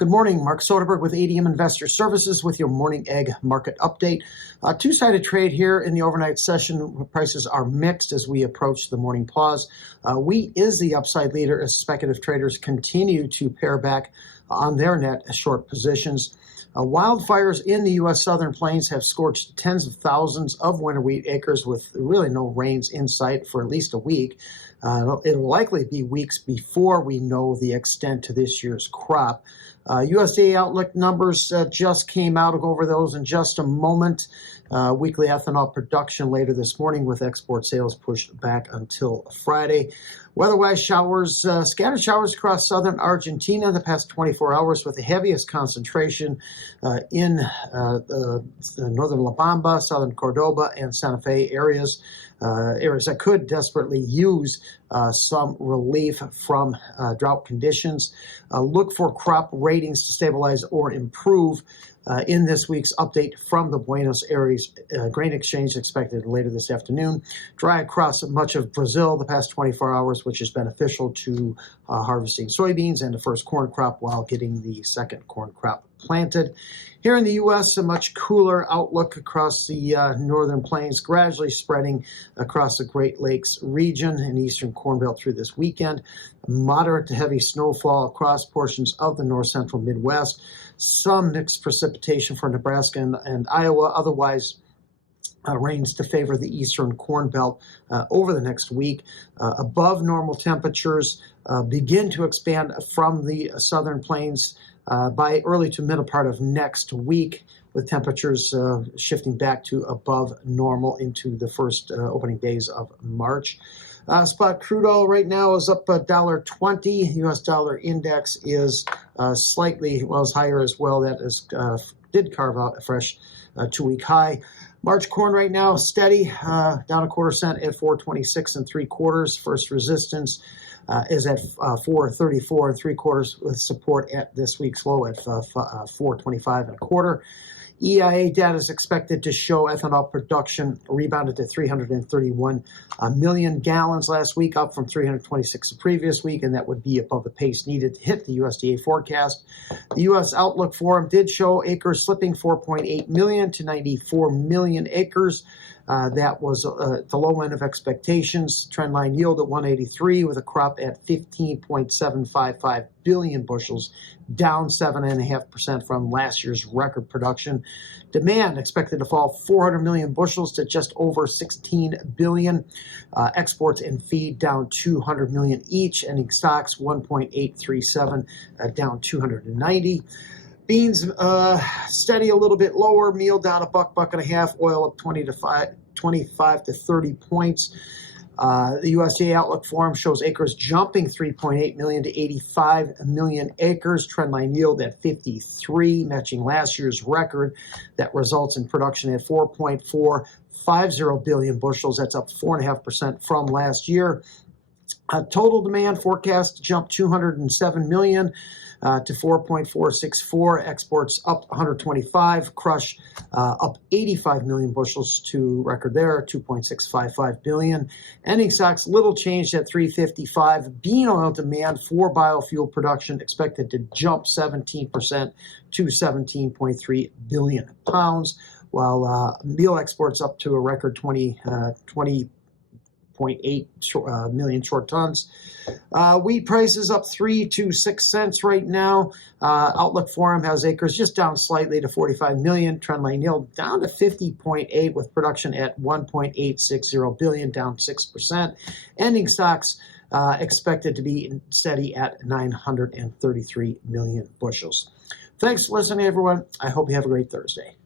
Good morning, Mark Soderberg with ADM Investor Services with your morning egg market update. Two-sided trade here in the overnight session. Prices are mixed as we approach the morning pause. Wheat is the upside leader as speculative traders continue to pare back on their net short positions. Wildfires in the U.S. Southern Plains have scorched tens of thousands of winter wheat acres with really no rains in sight for at least a week. It'll likely be weeks before we know the extent to this year's crop. USDA outlook numbers just came out. I'll go over those in just a moment. Weekly ethanol production later this morning with export sales pushed back until Friday. Weather-wise, showers, scattered showers across southern Argentina the past 24 hours with the heaviest concentration in northern La Bamba, southern Cordoba, and Santa Fe areas. Areas that could desperately use some relief from drought conditions. Look for crop ratings to stabilize or improve in this week's update from the Buenos Aires Grain Exchange expected later this afternoon. Dry across much of Brazil the past 24 hours, which is beneficial to harvesting soybeans and the first corn crop while getting the second corn crop planted. Here in the U.S., a much cooler outlook across the northern plains, gradually spreading across the Great Lakes region and eastern Corn Belt through this weekend. Moderate to heavy snowfall across portions of the north central Midwest. Some mixed precipitation for Nebraska and Iowa. Otherwise, rains to favor the eastern Corn Belt over the next week. Above normal temperatures begin to expand from the southern plains by early to middle part of next week, with temperatures shifting back to above normal into the first opening days of March. Spot crude oil right now is up $1.20. U.S. dollar index is slightly, is higher as well. That is did carve out a fresh two-week high. March corn right now steady, down a quarter cent at 4.26 3/4. First resistance is at 4.34 3/4 with support at this week's low at 4.25 1/4. EIA data is expected to show ethanol production rebounded to 331 million gallons last week, up from 326 the previous week, and that would be above the pace needed to hit the USDA forecast. The U.S. Outlook Forum did show acres slipping 4.8 million to 94 million acres. That was the low end of expectations. Trendline yield at 183 with a crop at 15.755 billion bushels, down 7.5% from last year's record production. Demand expected to fall 400 million bushels to just over 16 billion. Exports and feed down 200 million each. Ending stocks 1.837, down 290. Beans steady a little bit lower. Meal down $1.50. Oil up 25 to 30 points. The USDA Outlook Forum shows acres jumping 3.8 million to 85 million acres. Trendline yield at 53, matching last year's record. That results in production at 4.450 billion bushels. That's up 4.5% from last year. Total demand forecast to jump 207 million. To 4.464, exports up 125, crush up 85 million bushels to record there, 2.655 billion. Ending stocks little changed at 355. Bean oil demand for biofuel production expected to jump 17% to 17.3 billion pounds, while meal exports up to a record 20.8 million short tons. Wheat prices up 3 to 6 cents right now. Outlook Forum has acres just down slightly to 45 million. Trendline yield down to 50.8 with production at 1.860 billion, down 6%. Ending stocks expected to be steady at 933 million bushels. Thanks for listening, everyone. I hope you have a great Thursday.